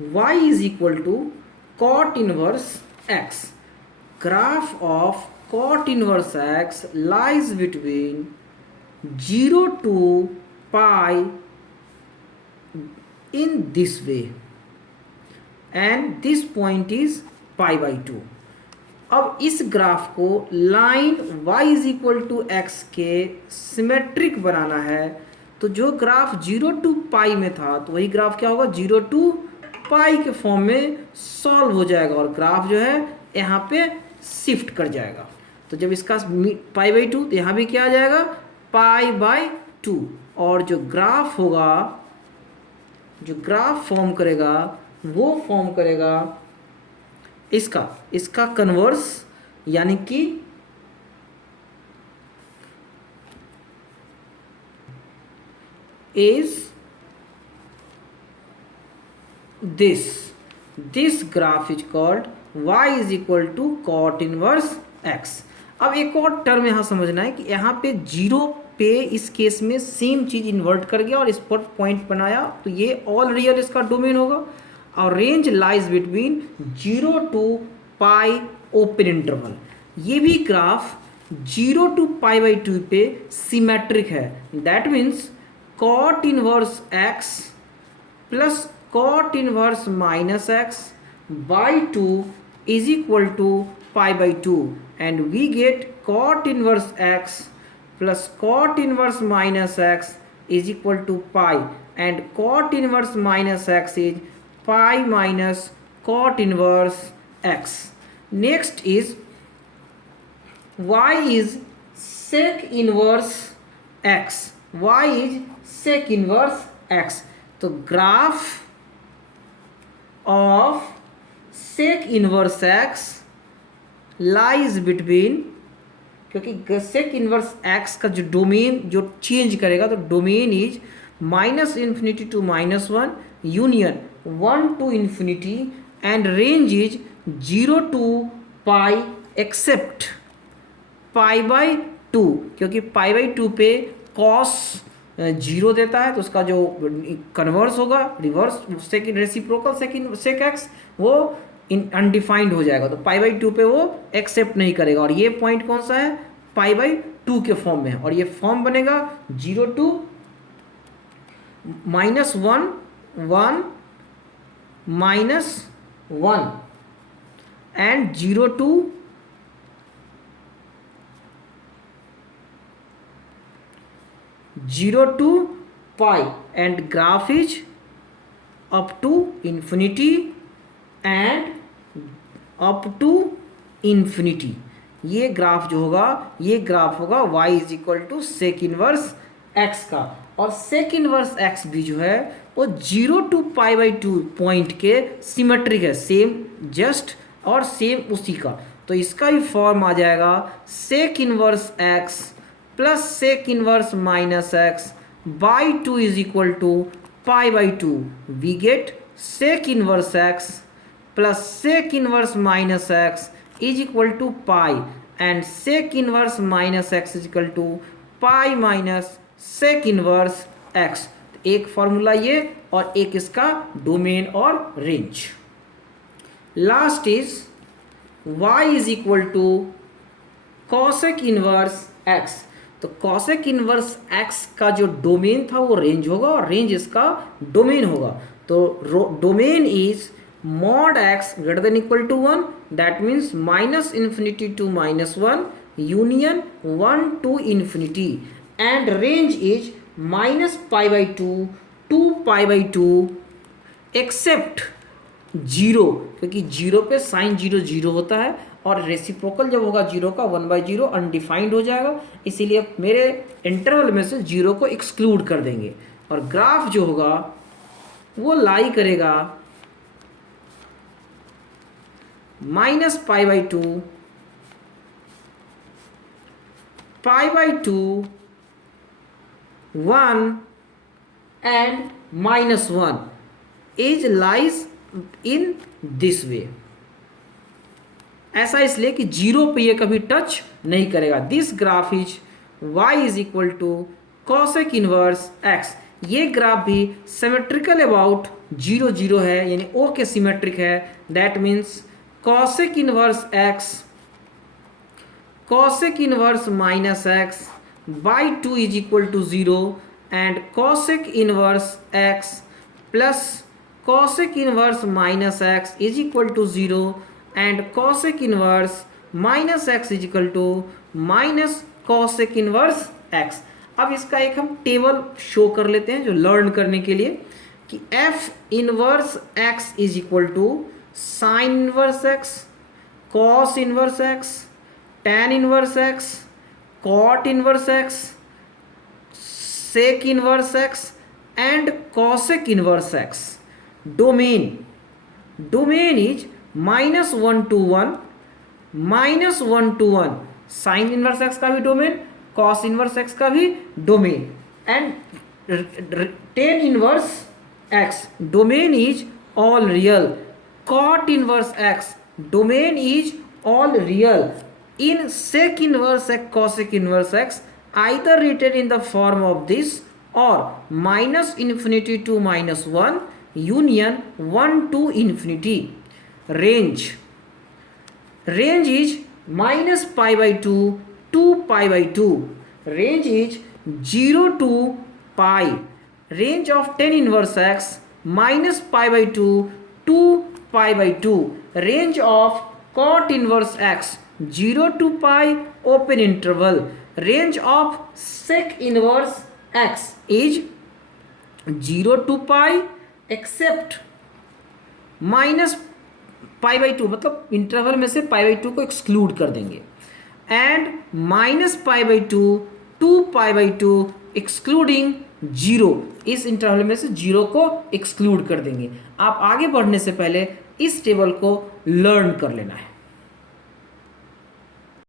y is equal to cot inverse x. Graph of cot inverse x lies between 0 to pi in this way and this point is pi by 2. अब इस graph को line y is equal to x के symmetric बनाना है, तो जो graph 0 to पाई में था तो वही ग्राफ क्या होगा 0 टू पाई के फॉर्म में सॉल्व हो जाएगा और ग्राफ जो है यहाँ पे शिफ्ट कर जाएगा। तो जब इसका पाई बाई 2 तो यहाँ भी क्या आ जाएगा पाई बाई 2 और जो ग्राफ होगा, जो ग्राफ फॉर्म करेगा वो फॉर्म करेगा इसका कन्वर्स, यानी कि is this graph is called y is equal to cot inverse x। अब एक और टर्म यहाँ समझना है कि यहाँ पे 0 पे इस केस में सेम चीज इन्वर्ट कर गया और इस पर पॉइंट बनाया, तो ये ऑल रियल इसका डोमेन होगा और range lies between 0 to pi open interval. ये भी ग्राफ 0 टू पाई बाई 2 पे सिमेट्रिक है। That means cot inverse x plus cot inverse minus x by 2 is equal to pi by 2 and we get cot inverse x plus cot inverse minus x is equal to pi and cot inverse minus x is pi minus cot inverse x. Next is y is sec inverse x. y is sec inverse x. तो graph of sec inverse x lies between, क्योंकि sec inverse x का जो domain जो change करेगा तो domain is -∞ to -1 union 1 to infinity and range is 0 to pi except pi by 2, क्योंकि पाई by 2 पे cos 0 देता है तो उसका जो कन्वर्स होगा reverse second reciprocal sec x वो अनडिफाइंड हो जाएगा, तो पाई बाई 2 पे वो एक्सेप्ट नहीं करेगा और ये पॉइंट कौन सा है पाई बाई 2 के फॉर्म में है और ये फॉर्म बनेगा 0 to -1 1 -1 and 0 to 0 to pi and graph is up to infinity and up to infinity। ये ग्राफ जो होगा ये ग्राफ होगा y is equal to sec inverse x का और सेक इनवर्स x भी जो है वो 0 टू पाई बाई 2 पॉइंट के सिमेट्रिक है, सेम जस्ट और सेम उसी का, तो इसका भी फॉर्म आ जाएगा sec inverse x plus sec inverse minus x by 2 is equal to pi by 2। We get sec inverse x plus sec inverse minus x is equal to pi and sec inverse minus x is equal to pi minus sec inverse x. एक formula ये और एक इसका domain और range. Last is y is equal to cosec inverse x। तो cosec inverse x का जो domain था वो रेंज होगा और रेंज इसका डोमेन होगा, तो domain is mod x greater than equal to 1, that means -∞ to -1 union 1 to infinity and range is -pi by 2 to pi by 2 except 0, क्योंकि 0 पे साइन 0 0 होता है और रेसिप्रोकल जब होगा 0 का 1/0 अनडिफाइंड हो जाएगा, इसीलिए मेरे इंटरवल में से 0 को एक्सक्लूड कर देंगे और ग्राफ जो होगा वो लाई करेगा -pi by 2 pi by 2 1 and -1 is lies in this way। ऐसा इसलिए कि 0 पे ये कभी टच नहीं करेगा। This graph is y is equal to cosec inverse x। ये ग्राफ भी सिमेट्रिकल अबाउट 0 0 है यानी ओ के सिमेट्रिक है, that means cosec inverse x cosec inverse minus x by 2 is equal to 0 and cosec inverse x plus cosec inverse minus x is equal to 0 and cosec inverse minus x is equal to minus cosec inverse x। अब इसका एक हम table show कर लेते हैं जो learn करने के लिए कि f इनवर्स x is equal to sine inverse x, cos inverse x, tan inverse x, cot inverse x, sec inverse x and cosec inverse x। Domain is -1 to 1, -1 to 1 sine inverse x का भी domain, cos inverse x का भी domain and tan inverse x domain is all real, cot inverse x domain is all real. In sec inverse x cosec inverse x either written in the form of this or -infinity to -1 union 1 to infinity। range is -π/2 to π/2, range is 0 to pi, range of tan inverse x -π/2 to π/2, range of cot inverse x 0 to pi open interval, range of sec inverse x is 0 to pi except -π/2, मतलब interval में से π/2 को exclude कर देंगे, and -π/2 to π/2 excluding 0, इस interval में से 0 को एक्सक्लूड कर देंगे। आप आगे बढ़ने से पहले इस टेबल को लर्न कर लेना है।